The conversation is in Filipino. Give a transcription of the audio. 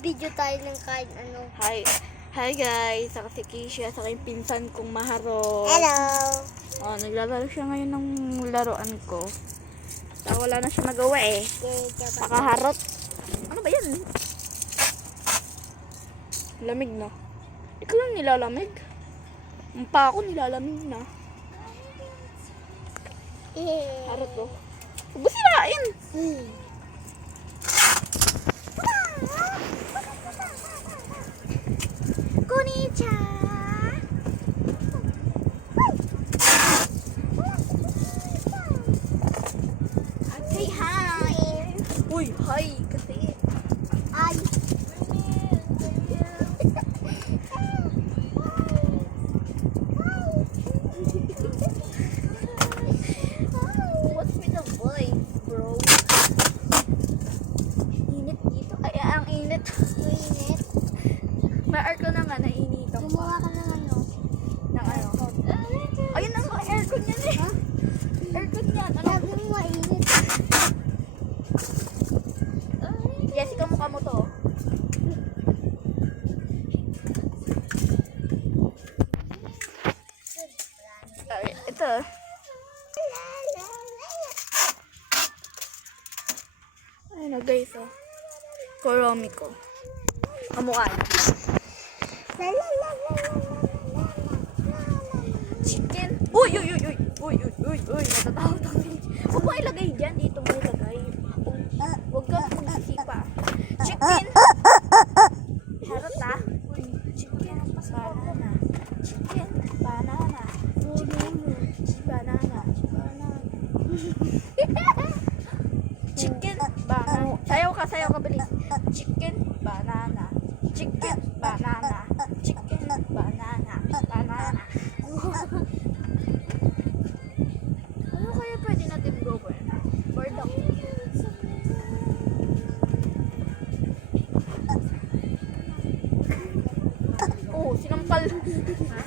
Mag-video tayo ng kahit ano. Hi. Hi guys, ako si Keisha, sa yung pinsan kong Maharot. Hello! Oh, naglalaro siya ngayon ng laruan ko. Wala na siya magawa eh. Makaharot. Ano ba yan? Lamig na. Ikaw lang nilalamig. Ang pa ako nilalamig na. Harot ko. Huwag mo sirain. Konnichiwa! Say hi. Uy, hi kasi. Ay! What's with the voice, bro? Init dito. Ay, ang init. Mainit. May aircon na nga, nainit ako. Gumawa ka ng ano? Ng ano? Ayun ang mga aircon yan eh. Aircon yan. Ano? Sabi mo mainit. Jessica, mukha mo to. Ay, ito. Ayun na guys, oh. Koromi ko. Kamukha niya. Chicken. Uy, uy, uy, uy. Uy, uy, uy, uy. Natatakot ako. Huwag mo ilagay dyan. Dito mo ilagay. Huwag ka magsisipa. Chicken. Harot ah. Uy, chicken. Banana. Chicken. Banana. Chicken. Banana. Chicken. Banana. Sayaw ka bilis. Chicken. Banana. Chicken. Banana. Chicken. Banana. Banana. Ano kaya pwede natin gawin? Bordok. Oh, sinampal. Ha?